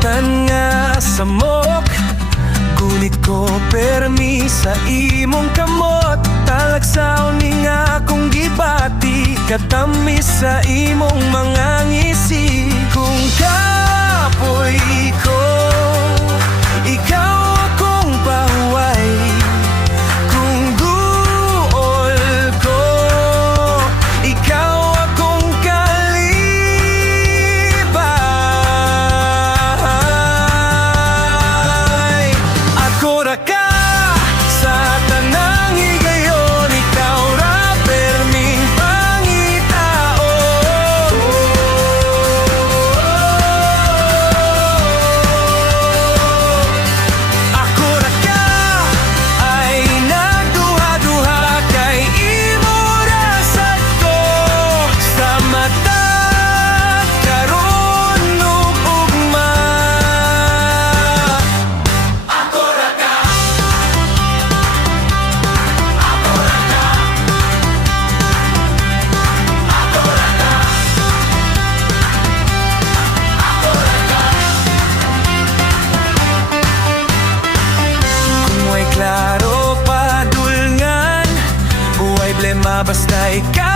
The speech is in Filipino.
Tan nga samok, gunit ko permi sa imong kamot. Talagsaw ni nga akong gibati, katamis sa imong mga ngisi. Kung kapoy ko, ikaw akong pahuway. Kung duol ko, ikaw akong kalibay. Ako ra ka sa tanang higayon, ikaw ra perming pangitao. Ako ra ka ay nagduha-duha kay imo rasad ko. Sa mata karon ug ugma. Ako ra ka, ako ra ka, ako ra ka, ako ra ka. Kung may klaro padulngan, huwag blema basta ikaw